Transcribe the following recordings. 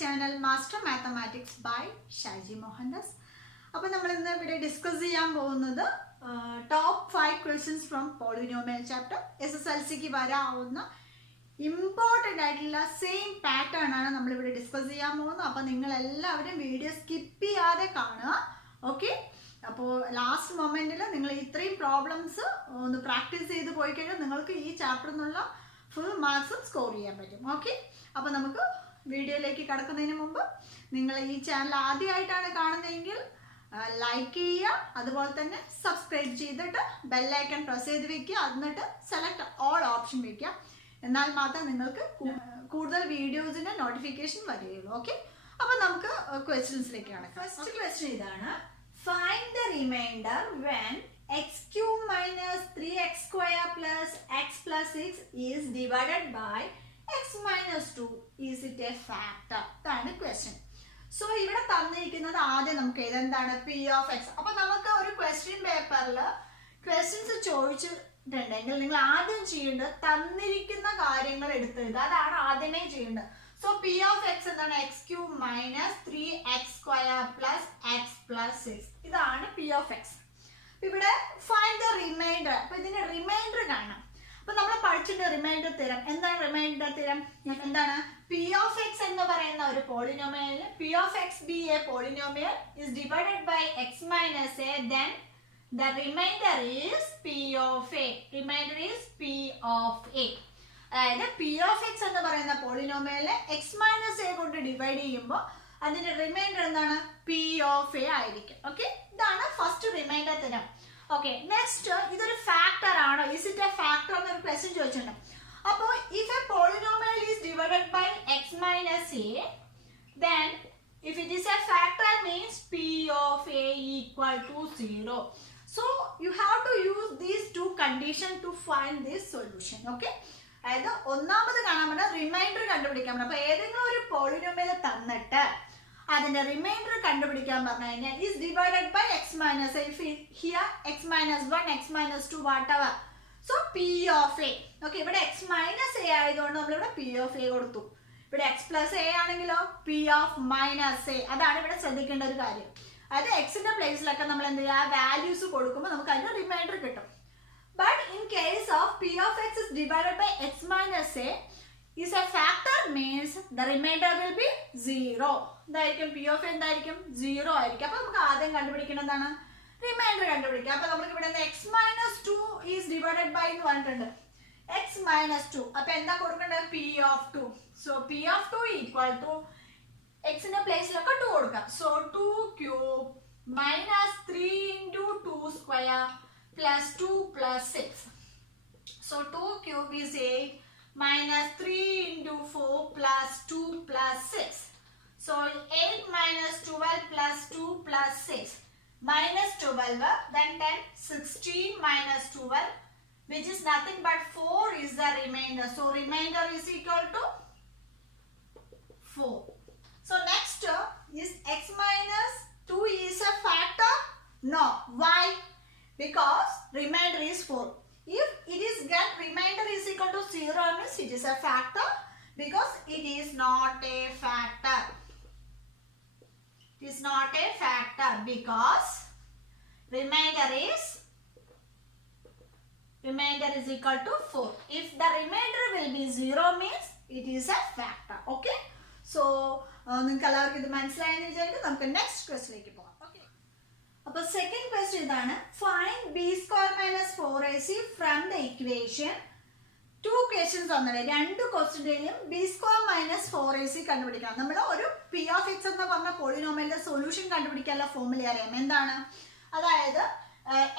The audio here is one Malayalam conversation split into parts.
channel Master Mathematics by Shaji Mohandas. അപ്പോൾ നമ്മൾ ഇന്ന് ഇവിടെ ഡിസ്കസ് ചെയ്യാൻ പോകുന്നത് top 5 questions from polynomial chapter SSLCക്ക് വരാവുന്ന ഇമ്പോർട്ടൻ്റ് ആയിട്ടുള്ള സെയിം പാറ്റേൺ ആണ് നമ്മളിവിടെ ഡിസ്കസ് ചെയ്യാൻ പോകുന്നത്. അപ്പോൾ നിങ്ങൾ എല്ലാവരും വീഡിയോ സ്കിപ്പ് ചെയ്യാതെ കാണുക. ഓക്കെ, അപ്പോൾ ലാസ്റ്റ് മൊമെൻറ്റിൽ നിങ്ങൾ ഇത്രയും പ്രോബ്ലംസ് ഒന്ന് പ്രാക്ടീസ് ചെയ്ത് പോയി കഴിഞ്ഞാൽ നിങ്ങൾക്ക് ഈ ചാപ്റ്ററിൽ നിന്നുള്ള ഫുൾ മാർക്സും സ്കോർ ചെയ്യാൻ പറ്റും. ഓക്കെ, അപ്പോൾ നമുക്ക് വീഡിയോയിലേക്ക് കടക്കുന്നതിന് മുമ്പ് നിങ്ങൾ ഈ ചാനൽ ആദ്യമായിട്ടാണ് കാണുന്നതെങ്കിൽ ലൈക്ക് ചെയ്യുക, അതുപോലെ തന്നെ സബ്സ്ക്രൈബ് ചെയ്തിട്ട് ബെല്ലൈക്കൺ പ്രസ് ചെയ്ത് വെക്കുക, എന്നിട്ട് സെലക്ട് ഓൾ ഓപ്ഷൻ വെക്കുക. എന്നാൽ മാത്രം നിങ്ങൾക്ക് കൂടുതൽ വീഡിയോസിൻ്റെ നോട്ടിഫിക്കേഷൻ വരികയുള്ളൂ. ഓക്കെ, അപ്പോൾ നമുക്ക് ക്വസ്റ്റ്യൻസിലേക്ക് കടക്കാം. ഫസ്റ്റ് ക്വസ്റ്റ്യൻ ഇതാണ്: find the reminder when x cube minus 3x square plus x plus 6 is divided by x minus 2. Is it a factor? ഇതാണ് ക്വസ്റ്റ്യൻ. സോ ഇവിടെ തന്നിരിക്കുന്നത് ആദ്യം നമുക്ക് ഇതെന്താണ് പി ഓഫ് എക്സ്. അപ്പൊ നമുക്ക് ഒരു ക്വസ്റ്റ്യൻ പേപ്പറിൽ ക്വസ്റ്റ്യൻസ് ചോദിച്ചിട്ടുണ്ടെങ്കിൽ നിങ്ങൾ ആദ്യം ചെയ്യേണ്ടത് തന്നിരിക്കുന്ന കാര്യങ്ങൾ എടുത്തെഴുതുക. അതാണ് ആദ്യമേ ചെയ്യേണ്ടത്. സോ പി ഓഫ് എക്സ് എന്താണ്? X cube minus 3x square plus X plus 6. ഇതാണ് പി ഓഫ് എക്സ്. ഇവിടെ ഫൈൻഡ് ദ റിമൈൻഡർ. അപ്പൊ ഇതിന്റെ റിമൈൻഡർ കാണാം. അപ്പൊ നമ്മൾ പഠിച്ചിട്ട് റിമൈൻഡർ തിരം എന്താണ്? റിമൈൻഡർ തിരം എന്താണ്? പി ഓഫ് എക്സ് എന്ന് പറയുന്ന ഒരു polynomial p of x B a polynomial is divided by x minus a, then the remainder is p of a. Remainder is p of a. അതായത് പി ഓഫ് എക്സ് എന്ന് പറയുന്ന പോളിനോമിയലിനെ എക്സ് മൈനസ് എ കൊണ്ട് ഡിവൈഡ് ചെയ്യുമ്പോൾ അതിന്റെ റിമൈൻഡർ എന്താണ്? പി ഓഫ് എ ആയിരിക്കും. ഓക്കെ, ഇതാണ് ഫസ്റ്റ് റിമൈൻഡർ തരം. ഓക്കെ, നെക്സ്റ്റ് ഇതൊരു ഫാക്ടർ ആണോ? ഇസ് ഇറ്റ് എ ഫാക്ടർ എന്നൊരു ക്വസ്റ്റ്യൻ ചോദിച്ചിട്ടുണ്ട്. അപ്പോൾ if a polynomial is divided by x minus a, then if it is a factor means p of a equal to 0. So you have to use these two condition to find this solution. Okay, അതായത് ഒന്നാമത് കാണാൻ പറ്റുന്ന റിമൈൻഡർ കണ്ടുപിടിക്കാൻ പറ്റും. അപ്പൊ ഏതെങ്കിലും ഒരു പോളിനോമിയൽ തന്നിട്ട് അതിന്റെ റിമൈൻഡർ കണ്ടുപിടിക്കാൻ പറഞ്ഞു കഴിഞ്ഞാൽ is divided by x minus a. If here x minus 1, x minus 2, whatever. So p of a. Okay, ഇവിടെ എക്സ് മൈനസ് എ ആയതുകൊണ്ട് നമ്മളിവിടെ പി ഓഫ് എ കൊടുത്തു. ഇവിടെ എക്സ് പ്ലസ് എ ആണെങ്കിലോ പി ഓഫ് മൈനസ് എ. അതാണ് ഇവിടെ ശ്രദ്ധിക്കേണ്ട ഒരു കാര്യം. അതായത് എക്സിന്റെ പ്ലേസിലൊക്കെ നമ്മൾ എന്ത് ചെയ്യുക, വാല്യൂസ് കൊടുക്കുമ്പോൾ നമുക്ക് അതിന്റെ റിമൈൻഡർ കിട്ടും. But in case of p of x is divided by x minus a is a factor means the remainder will be 0. എന്തായിരിക്കും? p of a എന്തായിരിക്കും? 0 ആയിരിക്കും. അപ്പോൾ നമുക്ക് ആദ്യം കണ്ടുപിടിക്കുന്നത് എന്താണ്? റിമൈൻഡർ കണ്ടുപിടിക്കാം. അപ്പോൾ നമുക്ക് ഇവിടെ x minus 2 is divided by എന്ന് പറഞ്ഞിട്ടുണ്ട്. x minus 2. അപ്പോൾ എന്താ കൊടുക്കേണ്ടത്? p of 2. So p of 2 equal to x ന്റെ പ്ലേസിലൊക്കെ 2 കൊടുക്കാം. So 2 cube minus 3 into 2 square plus 2 plus 6. So 2 cube is 8 minus 3 into 4 plus 2 plus 6. So 8 minus 12 plus 2 plus 6 minus 12, then 10, 16 minus 12, which is nothing but 4 is the remainder. So remainder is equal to 4. So next is x minus 2 is a factor? No. Why? Because remainder is 4. If it is get remainder is equal to 0 means it is a factor, because it is not a factor. It is not a factor because remainder is equal to 4. If the remainder will be 0 means it is a factor. Okay, so നിങ്ങൾക്ക് എല്ലാവർക്കും ഇത് മനസ്സിലായെന്ന് വിചാരിക്കും. നമുക്ക് നെക്സ്റ്റ് ക്വസ്റ്റ്യനിലേക്ക് പോകാം. അപ്പോൾ സെക്കൻഡ് ക്വസ്റ്റ്യൻ ഇതാണ്: find B square minus 4ac from the equation. 2 questions തന്നത്. 2 ക്വസ്റ്റ്യനിലും ബി സ്ക്വയർ മൈനസ് 4ac കണ്ടുപിടിക്കണം. നമ്മൾ ഒരു പി ഓഫ് എക്സ് എന്ന് പറഞ്ഞ പോളിനോമിയലിന്റെ സൊല്യൂഷൻ കണ്ടുപിടിക്കാനുള്ള ഫോർമുല അറിയാം. എന്താണ്? അതായത്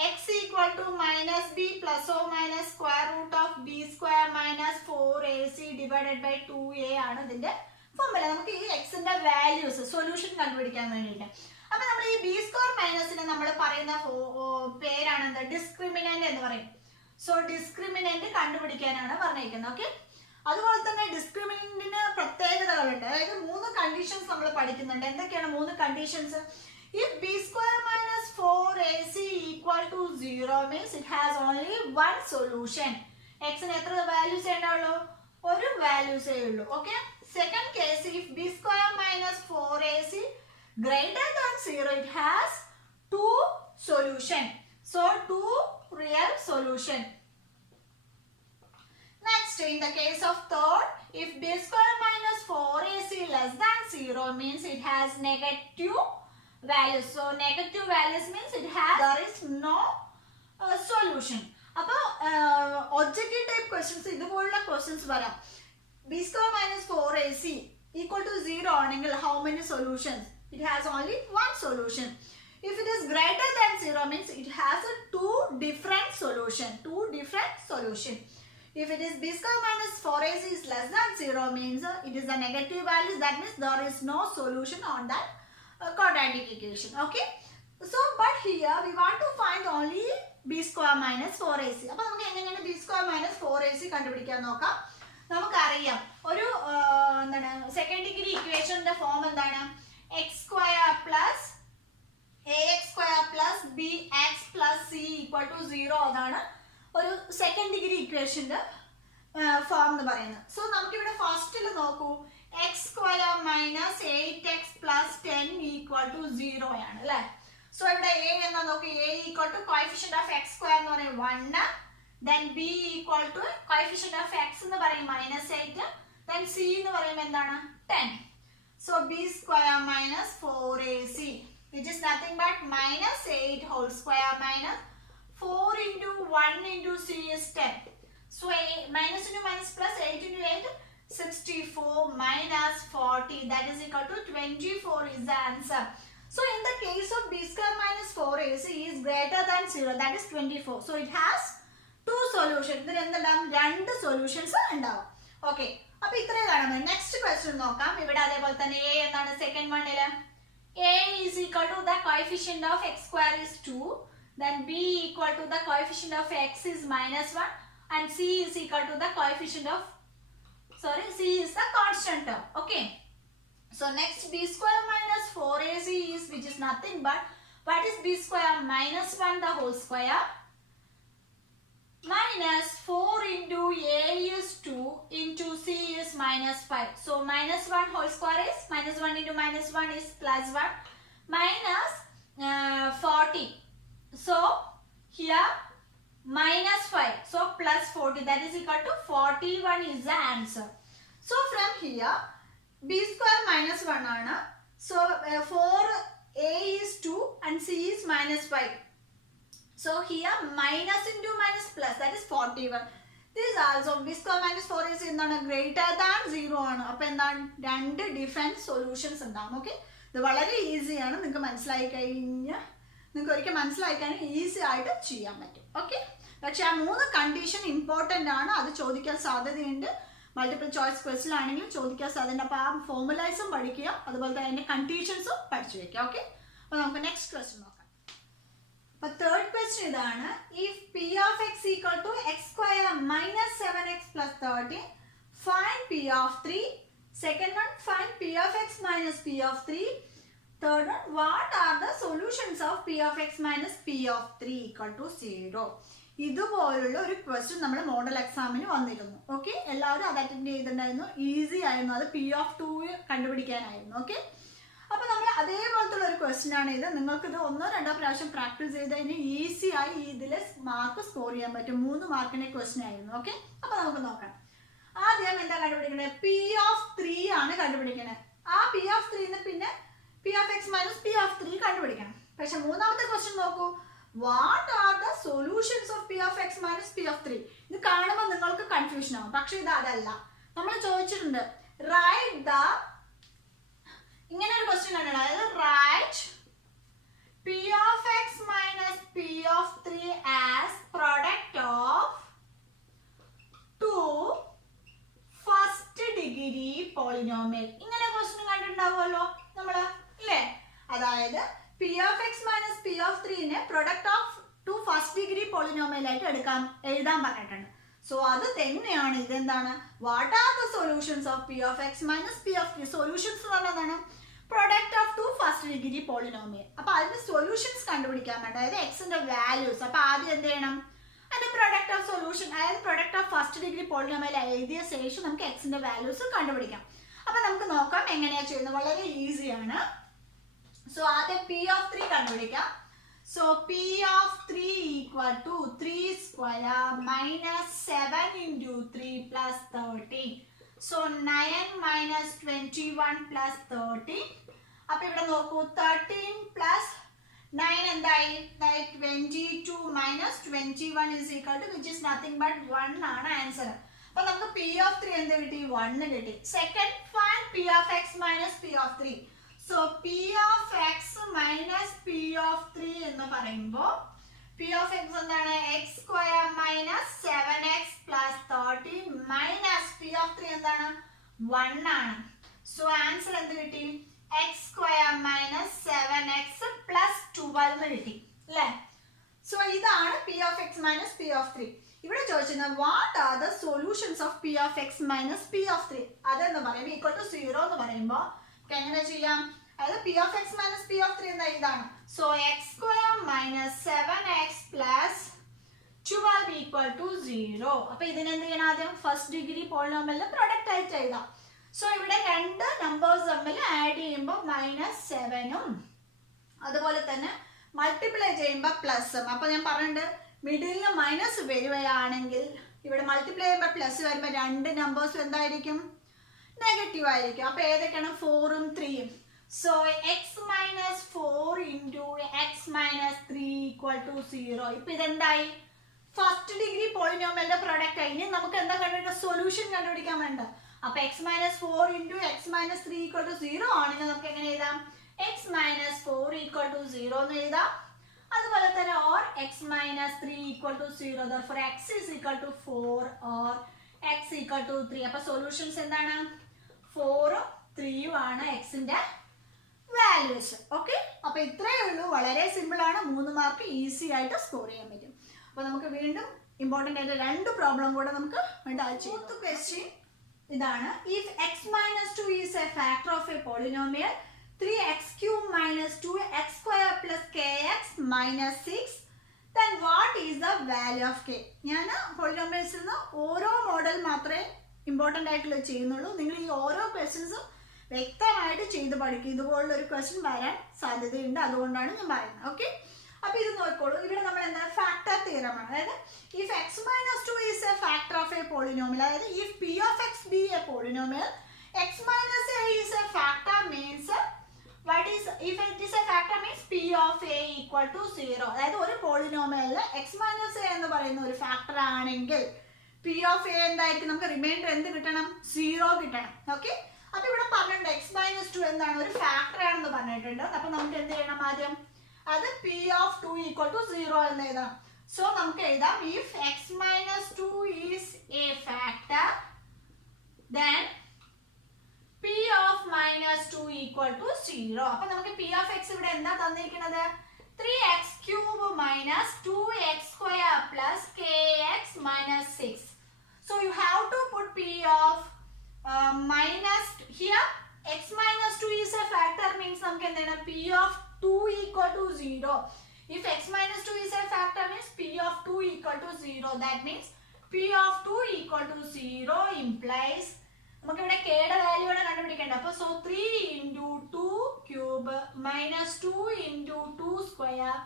x equal to minus b plus or minus square root of b square minus 4ac divided by 2a ആണ് ഇതിന്റെ ഫോർമുല. നമുക്ക് ഈ എക്സിന്റെ വാല്യൂസ് സൊല്യൂഷൻ കണ്ടുപിടിക്കാൻ വേണ്ടിയിട്ട്. അപ്പൊ നമ്മൾ ഈ ബി സ്ക്വയർ മൈനസിന് നമ്മൾ പറയുന്ന പേരാണ് എന്താ? ഡിസ്ക്രിമിനന്റ് എന്ന് പറയും. സോ ഡിസ്ക്രിമിനന്റ് കണ്ടുപിടിക്കാനാണ് പറഞ്ഞിരിക്കുന്നത്. ഓക്കെ, അതുപോലെ തന്നെ ഡിസ്ക്രിമിനന്റിന് പ്രത്യേകതകളുണ്ട്. അതായത് 3 കണ്ടീഷൻസ് നമ്മൾ പഠിക്കുന്നുണ്ട്. എന്തൊക്കെയാണ് 3 conditions? If b square minus 4ac equal to 0 means it has only 1 solution. എക്സിന് എത്ര വാല്യൂസ് ഉണ്ടാവുള്ളൂ? ഒരു വാല്യൂസേ ഉള്ളൂ. Okay, Second case, if b square minus 4ac greater than 0, it has two solution. So two real solution. Next, in the case of third, if b square minus 4ac less than 0 means it has negative values. So negative values means there is no solution. അപ്പോൾ ഒബ്ജക്റ്റീവ് ടൈപ്പ് ക്വസ്റ്റ്യൻസ് ഇതുപോലുള്ള ക്വസ്റ്റ്യൻസ് വരാം. b square minus 4ac equal to 0 ആണെങ്കിൽ how many solutions? It has only one solution. If it is greater than 0 means it has a two different solution. If it is b square minus 4ac is less than 0 means it is a negative value. That means there is no solution on that quadratic equation. Okay. So but here we want to find only b square minus 4ac. അപ്പോൾ നമുക്ക് എങ്ങനെയാണ് b square minus 4ac കണ്ടുപിടിക്കാൻ നോക്കാം. നമുക്കറിയാം ഒരു എന്താണ് സെക്കൻഡ് ഡിഗ്രി ഇക്വേഷന്റെ ഫോം എന്താണ്? x square plus ax square plus bx plus c equal to 0 അതാണ് ഒരു സെക്കൻഡ് ഡിഗ്രി ഇക്വേഷന്റെ ഫോം എന്ന് പറയുന്നത്. സോ നമുക്കിവിടെ ഫസ്റ്റിൽ നോക്കൂ, x square minus 8x plus 10 equal to 0 ആണ് അല്ലേ? സോ ഇവിടെ a എന്നാ നോക്കൂ, a equal to coefficient of x square എന്ന് പറയും 1, then b equal to coefficient of x എന്ന് പറയും -8, then c എന്ന് പറയും എന്താണ് 10. So b square minus 4ac which is nothing but -8 whole square minus 4 into 1 into c is 10. So minus into minus plus 8 into 8 64 minus 40 that is equal to 24 is the answer. So in the case of b square minus 4ac is greater than 0, that is 24. So it has two solutions. ഇതിൽ എന്തുണ്ടാവും? രണ്ട് സൊല്യൂഷൻസ് ഉണ്ടാവും. ഓക്കെ, അപ്പൊ ഇത്രയാണ്. നെക്സ്റ്റ് ക്വസ്റ്റ്യൻ നോക്കാം. ഇവിടെ അതേപോലെ തന്നെ a എന്താണ് second വണ്ണില്? a is equal to the coefficient of x square is 2, then b equal to the coefficient of x is -1 and c is equal to the coefficient of c is the constant term. Okay, so next b square minus 4ac is which is nothing but what is b square minus 1 the whole square minus 4 into a is 2 into c is -5. So -1 whole square is -1 into -1 is +1 minus 40. So here -5. So +40 that is equal to 41 is the answer. So from here b square -1 ആണ്. So 4a is 2 and c is -5. So here minus into minus plus that is 41. This is also b square minus 4 is greater than 0 ആണ്. അപ്പോൾ എന്താണ്? രണ്ട് ഡിഫറെന്റ് സൊല്യൂഷൻസ് ഉണ്ടാവും. ഓക്കെ, ഇത് വളരെ ഈസി ആണ്. നിങ്ങൾക്ക് മനസ്സിലായി കഴിഞ്ഞാൽ ഈസി ആയിട്ട് ചെയ്യാൻ പറ്റും. ഓക്കെ, പക്ഷെ ആ മൂന്ന് കണ്ടീഷൻ ഇമ്പോർട്ടൻ്റ് ആണ്. അത് ചോദിക്കാൻ സാധ്യതയുണ്ട്. മൾട്ടിപ്പിൾ ചോയ്സ് ക്വസ്റ്റ്യൻ ആണെങ്കിലും ചോദിക്കാൻ സാധ്യതയുണ്ട്. അപ്പോൾ ആ ഫോർമുലൈസും പഠിക്കുക, അതുപോലെ തന്നെ അതിൻ്റെ കണ്ടീഷൻസും പഠിച്ചു വെക്കുക. ഓക്കെ, അപ്പോൾ നമുക്ക് നെക്സ്റ്റ് ക്വസ്റ്റ്യൻ നോക്കാം. അപ്പോൾ തേർഡ് ക്വസ്റ്റ്യൻ ഇതാണ്. If p of x equal to x square minus 7x plus 13, find p of 3. Second one, find p of x minus p of 3. Third one, what are the solutions of p of x minus p of 3 equal to 0? ഇതുപോലുള്ള ഒരു ക്വസ്റ്റ്യൻ നമ്മുടെ മോഡൽ എക്സാമിന് വന്നിരുന്നു. ഓക്കെ, എല്ലാവരും അത് അറ്റൻഡ് ചെയ്തിട്ടുണ്ടായിരുന്നു. ഈസി ആയിരുന്നു. അത് p of 2 കണ്ടുപിടിക്കാനായിരുന്നു. ഓക്കെ, അപ്പോൾ നമ്മൾ അതേപോലത്തെ ഒരു ക്വസ്റ്റ്യൻ ആണ് ഇത്. നിങ്ങൾക്കിത് 1-2 പ്രാവശ്യം പ്രാക്ടീസ് ചെയ്ത് കഴിഞ്ഞാൽ ഈസി ആയി ഇതിൽ മാർക്ക് സ്കോർ ചെയ്യാൻ പറ്റും. 3 മാർക്കിന്റെ ക്വസ്റ്റ്യൻ ആയിരുന്നു. ഓക്കെ, അപ്പോൾ നമുക്ക് നോക്കാം. ആദ്യം എന്താ കണ്ടുപിടിക്കണേ? p of 3 ആണ് കണ്ടുപിടിക്കണേ. ആ p of 3 പിന്നെ p of x minus p of 3 കണ്ടുപിടിക്കണം. പക്ഷെ മൂന്നാമത്തെ ക്വസ്റ്റ്യൻ നോക്കൂ. What are the solutions of p of x minus p of 3? ഇത് കാണുമ്പോൾ നിങ്ങൾക്ക് കൺഫ്യൂഷൻ ആവും. പക്ഷെ ഇത് അതല്ല. നമ്മൾ ചോദിച്ചിട്ടുണ്ട് റൈറ്റ് ദ, ഇങ്ങനെ ഒരു ക്വസ്റ്റ്യൻ ആണ്. അതായത് right p of x minus p of 3 as product of two first degree polynomial. ഇങ്ങനെ ക്വസ്റ്റ്യൻ കണ്ടിട്ടുണ്ടാവുമല്ലോ നമ്മൾ, ഇല്ലേ? അതായത് p of x minus p of 3 product of two first degree polynomial ആയിട്ട് എഴുതാൻ പറഞ്ഞിട്ടുണ്ട്. സോ അത് തന്നെയാണ് ഇതെന്താണ്? What are the solutions of p of x minus p of 3? Solutions എന്ന് പറഞ്ഞാൽ എന്താണ്? Product of two first degree polynomial. അപ്പൊ അതിന്റെ സൊല്യൂഷൻസ് കണ്ടുപിടിക്കാൻ വേണ്ടി, അതായത് എക്സിന്റെ വാല്യൂസ്. അപ്പൊ ആദ്യം എന്ത് ചെയ്യണം? അതിന്റെ പ്രൊഡക്റ്റ് ഓഫ് സൊല്യൂഷൻ, അതായത് product of first degree polynomial എഴുതിയ ശേഷം നമുക്ക് എക്സിന്റെ വാല്യൂസ് കണ്ടുപിടിക്കാം. അപ്പൊ നമുക്ക് നോക്കാം എങ്ങനെയാ ചെയ്യുന്നത്. വളരെ ഈസിയാണ്. സോ ആദ്യം പി ഓഫ് 3 കണ്ടുപിടിക്കാം. So p of 3 equal to 3 square minus 7 into 3 plus 13. So 9 minus 21 plus 13. അപ്പൊ ഇവിടെ നോക്കൂ, 13 പ്ലസ് 9 എന്തായി? 22 minus 21 is equal to which is nothing but 1 ആണ് ആൻസർ. അപ്പൊ നമുക്ക് പി ഓഫ് 3 എന്ത് കിട്ടി? 1 കിട്ടി. Second, find P of x minus p of 3. So p of x minus p of 3 എന്ന് പറയുമ്പോൾ പി ഓഫ് എക്സ് എന്താണ്? X square minus 7x plus 13 minus p of 3 എന്താണ്? 1 ആണ്. സോ ആൻസർ എന്ത് കിട്ടി? X square minus 7x plus 12 കിട്ടി അല്ലേ? സോ ഇതാണ് p of x minus p of 3. ഇവിടെ ചോദിച്ചിരുന്നത് what are the solutions of p of x minus p of 3. അതെന്ന് പറയുമ്പോൾ ഈക്വൽ ടു 0 എന്ന് പറയുമ്പോൾ എങ്ങനെ ചെയ്യാം? അതായത് p of x minus p of 3 എന്താ? ഇതാണ്. So x square minus 7x plus 12 equal to 0. അപ്പൊ ഇതിനെന്ത് ചെയ്യണം? ആദ്യം ഫസ്റ്റ് ഡിഗ്രി പോളിനോമിയലിന്റെ പ്രൊഡക്റ്റ് ആയിട്ട് എഴുതാം. സോ ഇവിടെ രണ്ട് നമ്പേഴ്സ് തമ്മിൽ ആഡ് ചെയ്യുമ്പോൾ -7ഉം അതുപോലെ തന്നെ മൾട്ടിപ്ലൈ ചെയ്യുമ്പോൾ പ്ലസും. അപ്പൊ ഞാൻ പറഞ്ഞിട്ട് മിഡിലിന് മൈനസ് വരികയാണെങ്കിൽ ഇവിടെ മൾട്ടിപ്ലൈ ചെയ്യുമ്പോൾ പ്ലസ് വരുമ്പോൾ രണ്ട് നമ്പേഴ്സും എന്തായിരിക്കും? നെഗറ്റീവ് ആയിരിക്കും. അപ്പൊ ഏതൊക്കെയാണ്? 4ഉം 3ഉം. So x minus 4 into x minus 3 equal to 0. ഇപ്പൊ ഇതെന്തായി? ഫസ്റ്റ് ഡിഗ്രി പോളിനോമിയലിന്റെ പ്രൊഡക്റ്റ് ആയി. ഇനി നമുക്ക് എന്താ കണ്ടുപിടിക്കുക? സൊല്യൂഷൻ കണ്ടുപിടിക്കാൻ വേണ്ട. അപ്പൊ x minus 4 into x minus 3 equal to 0 ആണെങ്കിൽ നമുക്ക് എങ്ങനെ എഴുതാം? എക്സ് മൈനസ് 4 ഈക്വൽ ടു 0 എന്ന് എഴുതാം. അതുപോലെ തന്നെ or x minus 3 equal to 0. therefore x is equal to 4 or x equal to 3. അപ്പൊ സൊല്യൂഷൻസ് എന്താണ്? 4ഉം 3ഉം ആണ് എക്സിന്റെ വാല്യൂസ്. ഓക്കെ, അപ്പൊ ഇത്രയേ ഉള്ളൂ. വളരെ സിമ്പിൾ ആണ്. 3 മാർക്ക് ഈസി ആയിട്ട് സ്കോർ ചെയ്യാൻ പറ്റും. അപ്പൊ നമുക്ക് വീണ്ടും ഇമ്പോർട്ടൻ്റ് ആയിട്ട് രണ്ട് പ്രോബ്ലം കൂടെ നമുക്ക് ഫോർത്ത് ക്വസ്റ്റ്യൻ ഇതാണ്. If x minus 2 is a factor of a polynomial 3x cube minus 2x square plus kx minus 6, then what is the value of k? ഞാൻ പോളിനോമിയൽസിൽ നിന്ന് ഓരോ മോഡൽ മാത്രമേ ഇമ്പോർട്ടൻ്റ് ആയിട്ടുള്ള ചെയ്യുന്നുള്ളൂ. നിങ്ങൾ ഈ ഓരോ ക്വസ്റ്റ്യൻസും വ്യക്തമായിട്ട് ചെയ്ത് പഠിക്കും. ഇതുപോലുള്ള ഒരു ക്വസ്റ്റ്യൻ വരാൻ സാധ്യതയുണ്ട്, അതുകൊണ്ടാണ് ഞാൻ പറയുന്നത്. ഓക്കെ, അപ്പൊ ഇത് നോക്കോളൂ. ഇവിടെ നമ്മൾ എന്താണ്? ഫാക്ടർ തിയറമാണ്. അതായത് if x minus 2 is a factor of a polynomial, അതായത് if p of x B a polynomial x minus a is a factor means what is if it is a factor means p of a equal to 0. അതായത് ഒരു പോളിനോമിയലിൽ x മൈനസ് എ എന്ന് പറയുന്ന ഒരു ഫാക്ടർ ആണെങ്കിൽ p of a എന്തായിരിക്കും? നമുക്ക് റിമൈൻഡർ എന്ത് കിട്ടണം? 0 കിട്ടണം. ഓക്കെ, അപ്പൊ ഇവിടെ പറഞ്ഞിട്ടുണ്ട് x മൈനസ് 2 എന്താണ്? ഒരു ഫാക്ടർ ആണെന്ന് പറഞ്ഞിട്ടുണ്ട്. അപ്പൊ നമുക്ക് എന്ത് ചെയ്യണം? ആദ്യം അത് p of 2 ഈക്വൽ ടു 0 എന്ന് എഴുതാം. സോ നമുക്ക് എഴുതാം if x minus 2 is a factor then p of minus 2 equal to 0. അപ്പൊ നമുക്ക് p of x ഇവിടെ എന്താ തന്നിരിക്കുന്നത്? 3x cube minus 2x square plus kx minus 6. So you have to put p of minus here. X minus 2 is a factor means നമുക്ക് എന്താണ്? p of 2 equal to 0. If x minus 2 is a factor means p of 2 equal to 0. That means p of 2 equal to 0 implies നമുക്ക് ഇവിടെ k യുടെ വാല്യൂ ആണ് കണ്ടുപിടിക്കേണ്ടത്. അപ്പോൾ so 3 into 2 cube minus 2 into 2 square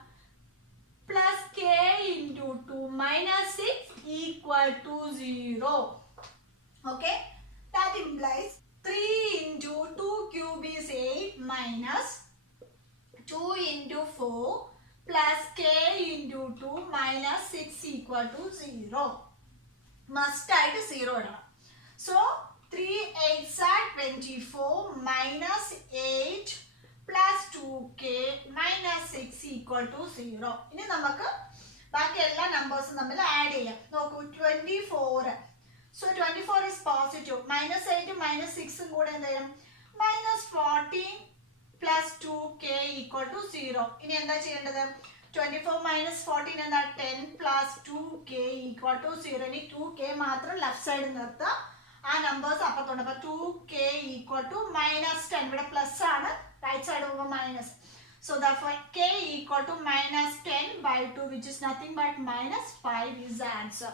plus k into 2 minus 6 equal to 0. Okay, that implies 3 into 2 cube is 8 minus 2 into 4 plus k into 2 minus 6 equal to 0. Must ആയിട്ട് 0 ഇടണം. So 3 8s are 24 minus 8 plus 2k minus 6 equal to 0. ഇനി നമുക്ക് ബാക്കി എല്ലാ നമ്പേഴ്സും തമ്മിൽ ആഡ് ചെയ്യാം. നോക്കൂ 24. So 24 is positive. minus 8 minus 6 കൂടെ എന്ത് ചെയ്യും? minus 14 plus 2k equal to 0. ഇനി എന്താ ചെയ്യേണ്ടത്? 24 minus 14 എന്താ? 10 plus 2k equal to 0. ഇനി 2k മാത്രം ലെഫ്റ്റ് സൈഡ് നിർത്താം. ആ നമ്പേഴ്സ് അപ്പുറത്തുണ്ട്. അപ്പൊ 2k equal to minus 10. ഇവിടെ പ്ലസ് ആണ്, റൈറ്റ് സൈഡ് പോകുമ്പോൾ minus. So therefore k equal to minus 10 by 2 which is nothing but minus 5 is the answer.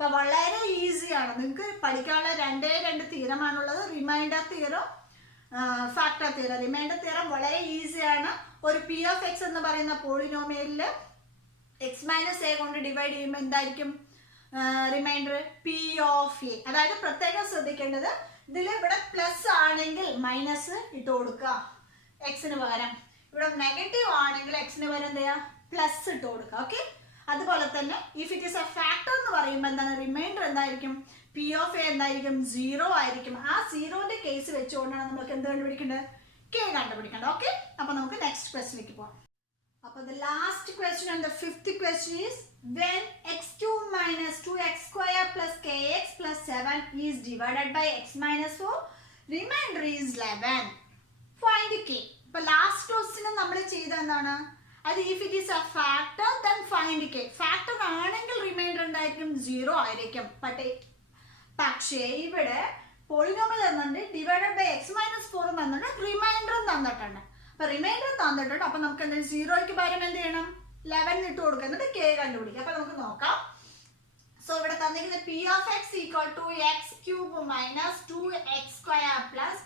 അപ്പോൾ വളരെ ഈസിയാണ്, നിങ്ങൾക്ക് പഠിക്കാനുള്ള രണ്ട് തിയറമാണുള്ളത്, റിമൈൻഡർ തിയറും ഫാക്ടർ തിയറം. റിമൈൻഡർ തിയറം വളരെ ഈസിയാണ്. ഒരു പി ഓഫ് എക്സ് എന്ന് പറയുന്ന പോളിനോമിയലിൽ എക്സ് മൈനസ് എ കൊണ്ട് ഡിവൈഡ് ചെയ്യുമ്പോൾ എന്തായിരിക്കും റിമൈൻഡർ? P of a. അതായത് പ്രത്യേകം ശ്രദ്ധിക്കേണ്ടത്, ഇതിൽ ഇവിടെ പ്ലസ് ആണെങ്കിൽ മൈനസ് ഇട്ട് കൊടുക്കുക എക്സിന് പകരം, ഇവിടെ നെഗറ്റീവ് ആണെങ്കിൽ എക്സിന് പകരം എന്ത് ചെയ്യുക? പ്ലസ് ഇട്ട് കൊടുക്കുക. ഓക്കെ. അതുപോലെ തന്നെ if it is a factor എന്ന് പറയുമ്പോൾ എന്താണ് റിമൈൻഡർ എന്തായിരിക്കും? പി ഓഫ് എ എന്തായിരിക്കും? 0 ആയിരിക്കും. ആ 0ന്റെ കേസ് വെച്ചുകൊണ്ടാണ് നമുക്ക് എന്ത് കണ്ടുപിടിക്കേണ്ടത്? കെ കണ്ടുപിടിക്കേണ്ടത്. ഓക്കെ. അപ്പൊ നമുക്ക് നെക്സ്റ്റ് ക്വസ്റ്റിലേക്ക് പോകാം. അപ്പോൾ the last question and the fifth question is, when x3 minus 2x square plus kx plus 7 is divided by x minus 4, remainder is 11. Find k. അപ്പോൾ ലാസ്റ്റ് ക്വസ്റ്റിന് നമ്മൾ ചെയ്ത എന്താണ്? അത് if it is a factor then find K. Factor ആണെങ്കിൽ റിമൈൻഡർ എന്തായിരിക്കും? 0 ആയിരിക്കും. പക്ഷേ ഇവിടെ പോളിനോമിയൽ തന്നിട്ടുണ്ട്, ഡിവൈഡഡ് ബൈ എക്സ് മൈനസ് 4 തന്നിട്ടുണ്ട്, റിമൈൻഡറും തന്നിട്ടുണ്ട്. അപ്പൊ റിമൈൻഡർ തന്നിട്ടുണ്ട്. അപ്പൊ നമുക്ക് എന്താ 0ക്ക് പകരം എന്ത് ചെയ്യണം? 11 ഇട്ട് കൊടുക്കുക, എന്നിട്ട് കെ കണ്ടുപിടിക്കുക. അപ്പൊ നമുക്ക് നോക്കാം. സോ ഇവിടെ തന്നിരിക്കുന്നത് p of x equal to x cube minus 2x square plus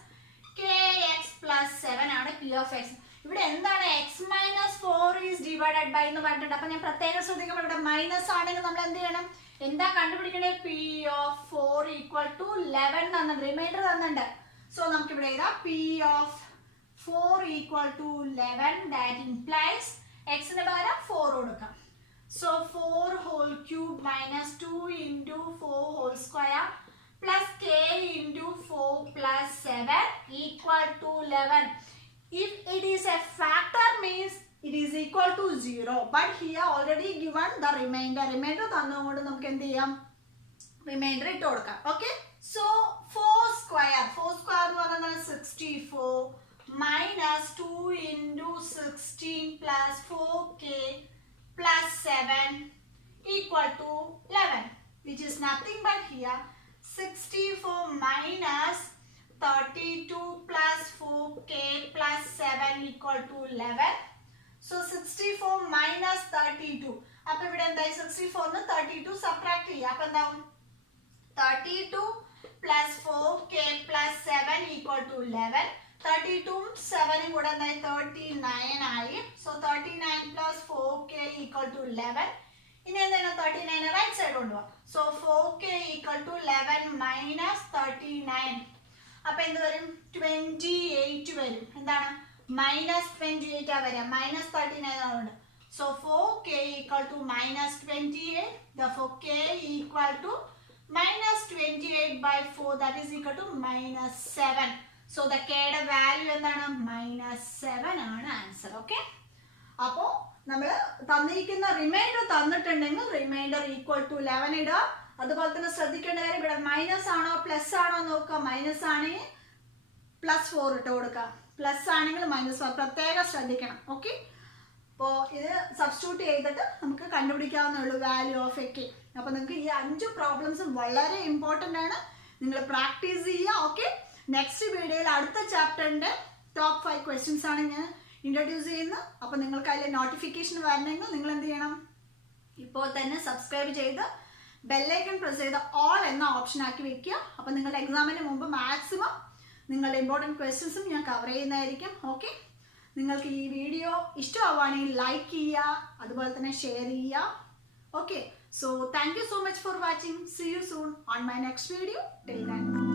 kx plus 7 ആണ് പി ഓഫ് എക്സ്. ഇവിടെ എന്താണ്? X minus 4 is divided by എന്ന് പറഞ്ഞിട്ടുണ്ട്. അപ്പൊ ഞാൻ പ്രത്യേകം ശ്രദ്ധിക്കുമ്പോൾ ഇവിടെ മൈനസ് ആണെങ്കിൽ നമ്മൾ എന്ത് ചെയ്യണം? എന്താ കണ്ടുപിടിക്കേണ്ടത്? പി ഓഫ് 4 ഈക്വൽ ടു 11 തന്നിട്ടുണ്ട്, റിമൈൻഡർ തന്നിട്ടുണ്ട്. സോ നമുക്ക് ഇവിടെ എഴുതാം P of 4 equal to 11, that implies x ന് പകരം 4 കൊടുക്കാം. So 4 whole cube minus 2 into 4 whole square plus k into 4 plus 7 equal to 11. If it is a factor means it is equal to 0, but here already given the remainder. Remainder തന്നതുകൊണ്ട് നമുക്ക് എന്ത് ചെയ്യാം? റിമൈൻഡർ ഇട്ട് കൊടുക്കാം. ഓക്കെ. സോ 4 square എന്ന് പറയുന്നത് 64 minus 2 into 16 plus 4k plus 7 equal to 11, which is nothing but here 64 minus 32 plus 4k plus 7 equal to 11. So 64 minus 32. അപ്പോൾ ഇവിടെ എന്തായി? 64 ന്ന് 32 സബ്ട്രാക്ട് ചെയ്യുക. അപ്പോൾ എന്താവും? 32 plus 4k plus 7 equal to 11. 32 7 കൂടെ എന്തായി? 39 ആയി. So 39 plus 4k equal to 11. ഇനി എന്താണ്? 39 റൈറ്റ് സൈഡ് കൊണ്ടുപോകാം. So 4k equal to 11 minus 39. അപ്പൊ എന്ത് വരും? 28 വരും. എന്താണ്? മൈനസ് 28 ആ വരിക, മൈനസ് 39 ആവുന്നുണ്ട്. So 4k equal to minus 28. Therefore k equal to minus 28 by 4, that is equal to minus 7. So the k യുടെ വാല്യൂ എന്താണ്? -7 ആണ് ആൻസർ. ഓക്കെ. അപ്പോൾ നമ്മൾ തന്നിരിക്കുന്ന റിമൈൻഡർ തന്നിട്ടുണ്ടെങ്കിൽ റിമൈൻഡർ ഈക്വൽ ടു 11 ഇടുക. അതുപോലെ തന്നെ ശ്രദ്ധിക്കേണ്ട കാര്യം, ഇവിടെ മൈനസ് ആണോ പ്ലസ് ആണോ നോക്കുക. മൈനസ് ആണെങ്കിൽ +4 ഇട്ട് കൊടുക്കുക, പ്ലസ് ആണെങ്കിൽ -4 പ്രത്യേകം ശ്രദ്ധിക്കണം. ഓക്കെ. അപ്പോൾ ഇത് സബ്സ്റ്റിറ്റ്യൂട്ട് ചെയ്തിട്ട് നമുക്ക് കണ്ടുപിടിക്കാവുന്നേ ഉള്ളൂ വാല്യൂ ഓഫ് എ കെ. അപ്പോൾ നിങ്ങൾക്ക് ഈ 5 പ്രോബ്ലംസും വളരെ ഇമ്പോർട്ടൻ്റ് ആണ്, നിങ്ങൾ പ്രാക്ടീസ് ചെയ്യുക. ഓക്കെ. നെക്സ്റ്റ് വീഡിയോയിൽ അടുത്ത ചാപ്റ്ററിൻ്റെ ടോപ്പ് 5 ക്വസ്റ്റ്യൻസ് ആണ് ഞാൻ ഇൻട്രൊഡ്യൂസ് ചെയ്യുന്നത്. അപ്പോൾ നിങ്ങൾക്ക് അതിൽ നോട്ടിഫിക്കേഷൻ വരണമെങ്കിൽ നിങ്ങൾ എന്ത് ചെയ്യണം? ഇപ്പോൾ തന്നെ സബ്സ്ക്രൈബ് ചെയ്ത് ബെല്ലൈക്കൺ പ്രസ് ചെയ്ത് ഓൾ എന്ന ഓപ്ഷൻ ആക്കി വെക്കുക. അപ്പോൾ നിങ്ങളുടെ എക്സാമിന് മുമ്പ് മാക്സിമം നിങ്ങളുടെ ഇമ്പോർട്ടൻറ്റ് ക്വസ്റ്റ്യൻസും ഞാൻ കവർ ചെയ്യുന്നതായിരിക്കും. ഓക്കെ. നിങ്ങൾക്ക് ഈ വീഡിയോ ഇഷ്ടമാവുകയാണെങ്കിൽ ലൈക്ക് ചെയ്യുക, അതുപോലെ തന്നെ ഷെയർ ചെയ്യുക. Okay. So thank you so much for watching. See you soon on my next video. Till then.